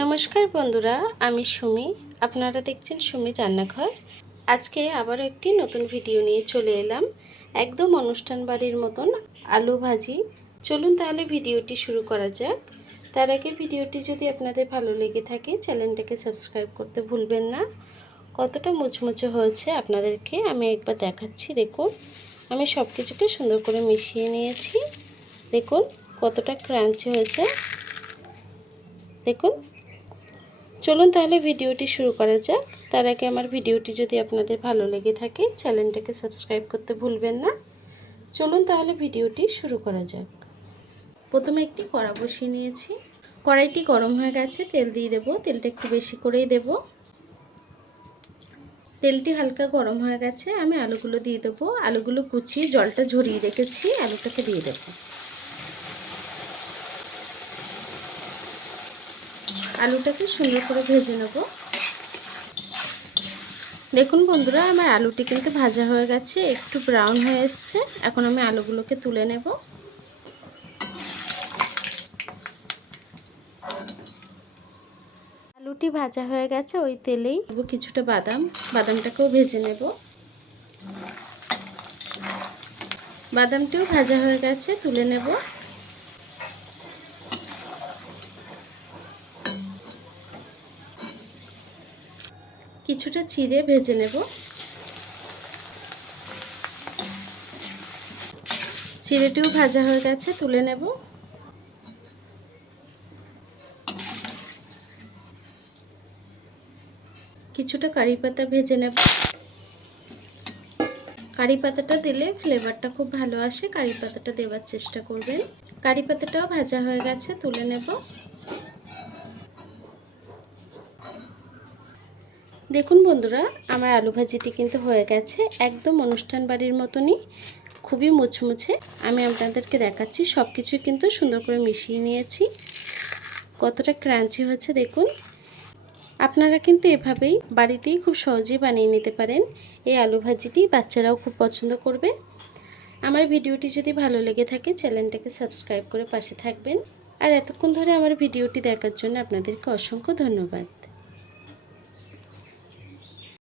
নমস্কার বন্ধুরা, আমি সুমি। আপনারা দেখছেন সুমির রান্নাঘর। আজকে আবারও একটি নতুন ভিডিও নিয়ে চলে এলাম, একদম অনুষ্ঠান বাড়ির মতন আলু ভাজি। চলুন তাহলে ভিডিওটি শুরু করা যাক। তার আগে ভিডিওটি যদি আপনাদের ভালো লেগে থাকে চ্যানেলটাকে সাবস্ক্রাইব করতে ভুলবেন না। কতটা মুচমুচে হয়েছে আপনাদেরকে আমি একবার দেখাচ্ছি। দেখুন, আমি সব কিছুকে সুন্দর করে মিশিয়ে নিয়েছি। দেখুন কতটা ক্রাঞ্চি হয়েছে। দেখুন, চলুন তাহলে ভিডিওটি শুরু করা যাক। তার আগে আমার ভিডিওটি যদি আপনাদের ভালো লেগে থাকে চ্যানেলটাকে সাবস্ক্রাইব করতে ভুলবেন না। চলুন তাহলে ভিডিওটি শুরু করা যাক। প্রথমে একটি কড়া বসিয়ে নিয়েছি। কড়াইটি গরম হয়ে গেছে, তেল দিয়ে দেব। তেলটা একটু বেশি করেই দেব। তেলটি হালকা গরম হয়ে গেছে, আমি আলুগুলো দিয়ে দেবো। আলুগুলো কুচিয়ে জলটা ঝরিয়ে রেখেছি, আলুটাকে দিয়ে দেব। আলুটাকে সুন্দর করে ভেজে নেব। দেখুন বন্ধুরা, আমার আলুটি কিন্তু ভাজা হয়ে গেছে, একটু ব্রাউন হয়ে এসছে। এখন আমি আলুগুলোকে তুলে নেব। আলুটি ভাজা হয়ে গেছে, ওই তেলেই দেব কিছুটা বাদামটাকেও ভেজে নেব। বাদামটিও ভাজা হয়ে গেছে, তুলে নেব। কিছুটা চিড়ে ভেজে নেব। চিড়েটিও ভাজা হয়ে গেছে, তুলে নেব। কিছুটা কারি পাতা ভেজে নেব। কারি পাতাটা দিলে ফ্লেভারটা খুব ভালো আসে, কারি পাতাটা দেওয়ার চেষ্টা করবেন। কারি পাতাটাও ভাজা হয়ে গেছে, তুলে নেব। দেখুন বন্ধুরা, আমার আলু ভাজিটি কিন্তু হয়ে গেছে, একদম অনুষ্ঠান বাড়ির মতনই, খুবই মুচমুচে। আমি আপনাদেরকে দেখাচ্ছি, সব কিছুই কিন্তু সুন্দর করে মিশিয়ে নিয়েছি। কতটা ক্রাঞ্চি হয়েছে দেখুন। আপনারা কিন্তু এভাবেই বাড়িতেই খুব সহজেই বানিয়ে নিতে পারেন। এই আলু ভাজিটি বাচ্চারাও খুব পছন্দ করবে। আমার ভিডিওটি যদি ভালো লেগে থাকে চ্যানেলটাকে সাবস্ক্রাইব করে পাশে থাকবেন। আর এতক্ষণ ধরে আমার ভিডিওটি দেখার জন্য আপনাদেরকে অসংখ্য ধন্যবাদ।